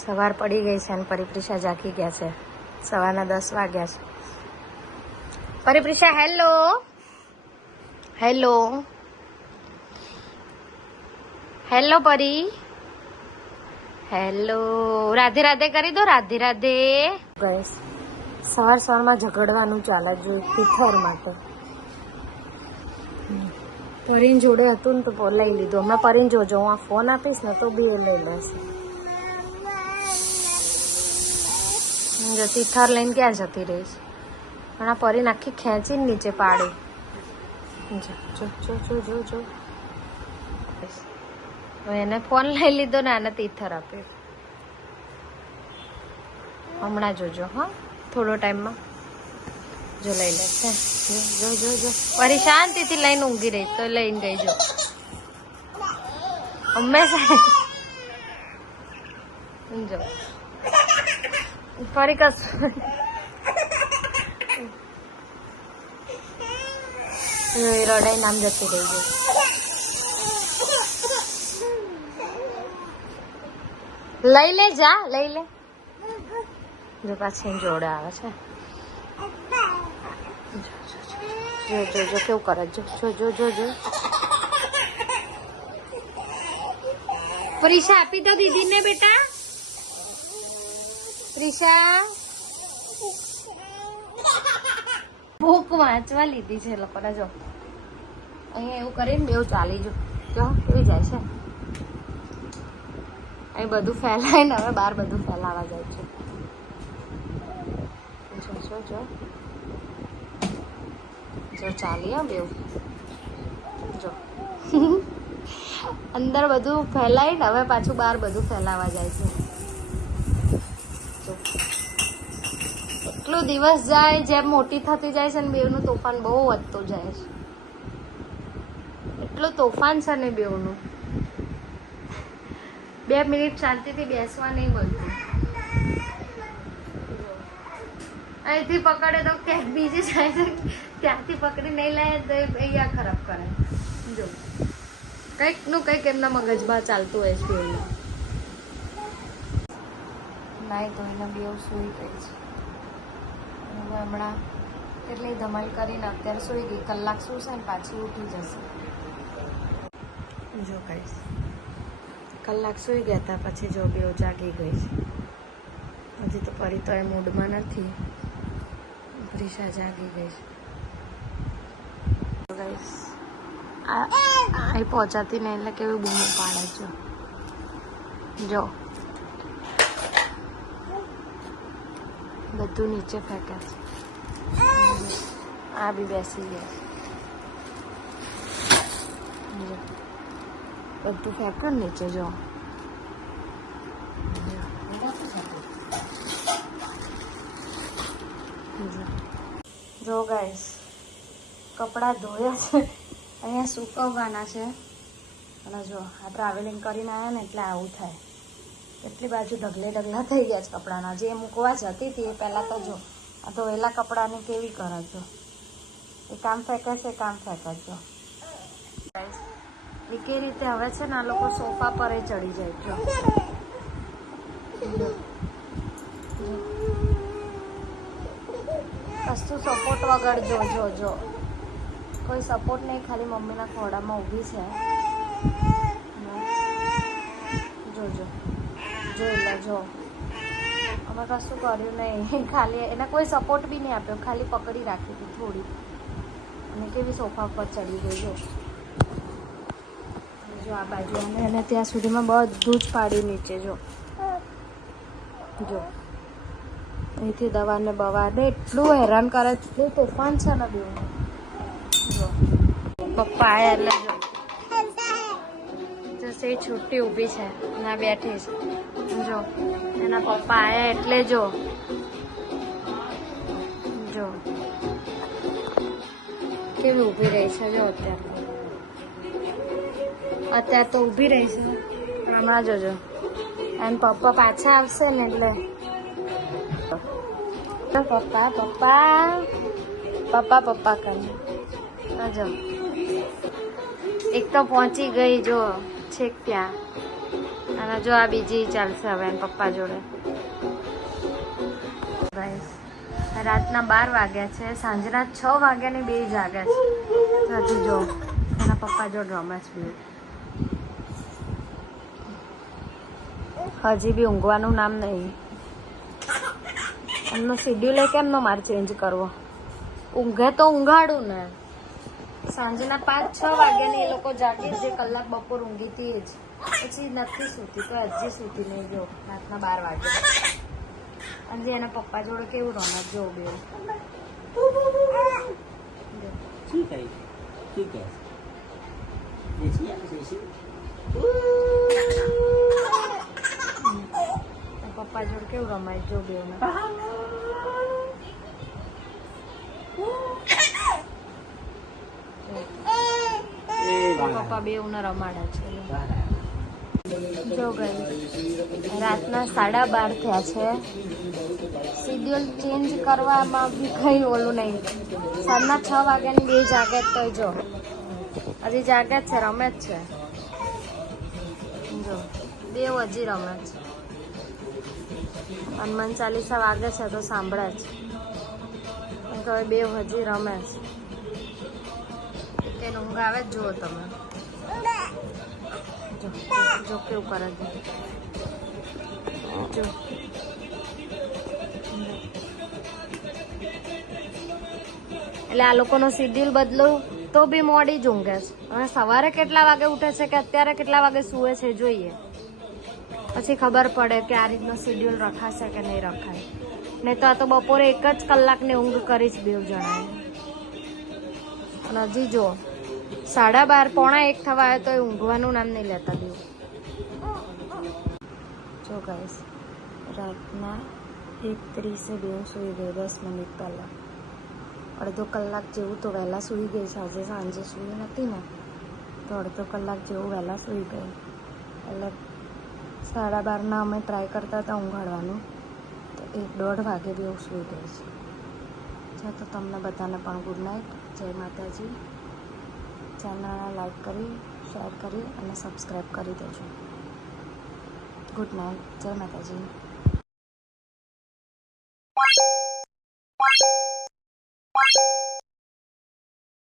સવાર પડી ગઈ છે અને પરિપ્રિશા જાગી ગયા છે. સવારના 10 વાગ્યા છે. પરિપ્રિશા હેલો હેલો હેલો પરી હેલો. રાધે રાધે કરી દો. રાધે રાધે. ગાઈસ સવારમાં ઝઘડવાનું ચાલે જો તિથર માટે. પરીન જોડે હતું ને તો લઈ લીધું. હમણાં પરીન જોજો હું આ ફોન આપીશ ને તો બી એ લઈ લેશે. જો તિથર લઈને ક્યાં જતી રહીશ પણ આ પરીને આખી ખેંચીને નીચે પાડી. જો જો જો જો જો હવે એને ફોન લઈ લીધો ને આને તિથર આપ્યો. હમણાં જોજો હા થોડો ટાઈમમાં જો લઈ લેશે. જો જો જો પરી શાંતિથી લઈને ઊંઘી રહી તો લઈને ગઈ. જો હંમેશા જો ફરી કશું રડાઈ નામ જતી રહી ગઈ. લઈ લે જા લઈ લે. જો પાછી જોડે આવે છે. જો જો જો કેવું કરે. જો જો જો જો જો પ્રિશા આપી દો દીદીને બેટા. પ્રિશા ભૂખ વાંચવા લીધી છે લોકોને. જો અહીંયા એવું કરીને બેવ ચાલી જો કેવી જાય છે. અહીં બધું ફેલાય ને હવે બહાર બધું ફેલાવા જાય છે. જો જો જો ચાલી બેવ. જો અંદર બધું ફેલાય ને હવે પાછું બહાર બધું ફેલાવા જાય છે. એટલો દિવસ જાય જેમ મોટી થતી જાય છે ને બેવનું તોફાન બહુ વધતું જાય છે. એટલું તોફાન છે ને બેવનું. 2 મિનિટ શાંતિથી બેસવા નહીં મળતું. અહીંથી પકડે તો ક્યાંક બીજી જાય છે, ત્યાંથી પકડી નહીં લાય તો અહીંયા ખરાબ કરે. જો કંઈકનું કંઈક એમના મગજમાં ચાલતું હોય છે. બેવનું નાઈ ધોઈને બેવ સૂઈ ગઈ છે. હવે હમણાં કેટલી ધમાલ કરીને અત્યારે સૂઈ ગઈ. કલાક સૂશે ને પાછી ઉઠી જશે. જો કહીશ કલાક સૂઈ ગયા હતા પછી જો બેવ જાગી ગઈ છે. હજી તો પરી તો એ મૂડમાં નથી. પ્રિશા જાગી ગઈ છે. ગાઈસ આ પહોંચાતી નહીં એટલે કેવી બૂમો પાડે છે. જો બધું નીચે ફેંકે છે. આ બી બેસી ગયા છે. બધું ફેંક્યું નીચે. જો જો ગાઈસ કપડાં ધોયા છે અહીંયા સૂકવવાના છે. અને જો આ ટ્રાવેલિંગ કરીને આવ્યા ને એટલે આવું થાય. એટલી બાજુ ઢગલા થઈ ગયા છે કપડાના. જે મૂકવા જતી હતી એ પહેલાં તો જો આ ધોયેલા કપડાને કેવી કરે છો. એ કામ ફેંકે છે કામ ફેંકે છો. એ કે રીતે હવે છે ને આ લોકો સોફા પર ચડી જાય. જો કશું સપોર્ટ વગર જો જો જો કોઈ સપોર્ટ નહીં, ખાલી મમ્મીના ખોડામાં ઊભી છે. જોજો જોઈ લો. જો અમે કશું કર્યું નહીં, ખાલી એને કોઈ સપોર્ટ બી નહીં આપ્યો, ખાલી પકડી રાખી હતી થોડી. અને કેવી સોફા પર ચડી ગઈ. જો આ બાજુ અમે એને ત્યાં સુધીમાં બધું જ પાડી નીચે. જો જો અહીંથી દવાને બવાને એટલું હેરાન કરે. એટલું તોફાન છે ને બેવ. જો પપ્પા આવ્યા એટલે જો સે છૂટી ઊભી છે ના બેઠી છે. જો એના પપ્પા આવ્યા એટલે જો જો કેવી ઊભી રહી છે. જો અત્યારે તો ઊભી રહી છે. હમણાં જોજો અને પપ્પા પાછા આવશે ને એટલે પપ્પા પપ્પા પપ્પા પપ્પા કરે. જો એક તો પહોંચી ગઈ જો છેક ત્યાં. અને જો આ બીજી ચાલશે હવે એના પપ્પા જોડે. ગાઈસ રાતના 12 વાગ્યા છે, સાંજના 6 વાગ્યાની 2 જાગ્યા છે. હજી જો એના પપ્પા જોડે રમે છે. હજી બી ઊંઘવાનું નામ નહીં. એમનો શેડ્યુલ કેમનો મારે ચેન્જ કરવો? ઊંઘે તો ઊંઘાડું ને. સાંજના 5-6 વાગ્યાની એ લોકો જાગી, જે કલાક બપોર ઊંઘી હતી એ જ. પછી નથી સૂતી તો હજી સૂતી નહીં. જો રાતના 12 વાગ્યા અને એના પપ્પા જોડે કેવું રમત જો બે. પપ્પા જોડે કેવું રમાય જો બે. પપ્પા બે ઉના રમાડે છે. જો ગઈ રાતના 12:30 થયા છે. શેડ્યુલ ચેન્જ કરવામાં બી કંઈ ઓલું નહીં. સાંજના 6 વાગ્યાની 2 જાગે તો જો હજી જાગે જ છે, રમે જ છે. જો બે હજી રમે છે. હનુમાન ચાલીસા વાગે છે તો સાંભળે જ. તો હવે બે હજી રમે છે. કે ઊંઘ આવે જ જુઓ તમે. જો કેવું કરે છે. જો એટલે આ લોકોનો શેડ્યુલ બદલું તો બી મોડી જ ઊંઘે છે. હવે સવારે કેટલા વાગે ઉઠે છે કે અત્યારે કેટલા વાગે સૂવે છે જોઈએ, પછી ખબર પડે કે આ રીતનો શેડ્યુલ રખાશે કે નહીં રખાય. નહીં તો આ તો બપોરે 1 જ કલાકની ઊંઘ કરીશ બે જણાએ. અને હજી જો 12:30 પોણા 1 થવા આવે તો એ ઊંઘવાનું નામ નહીં લેતા દેવું. જો ગાઈસ રાતના 1:30 બે સૂઈ ગઈ. 10 મિનિટ પહેલાં. અડધો કલાક જેવું તો વહેલા સૂઈ ગઈ છે. આજે સાંજે સૂઈ નથી ને તો અડધો કલાક જેવું વહેલા સૂઈ ગઈ. એટલે 12:30 અમે ટ્રાય કરતા હતા ઊંઘાડવાનું તો 1-1:30 વાગે બી હું સૂઈ ગઈ છે. ચાલો તો તમને બધાને પણ ગુડ નાઇટ. જય માતાજી. ચેનલને લાઈક કરી, શેર કરી અને સબસ્ક્રાઈબ કરી દેજો. Good night. જય માતાજી.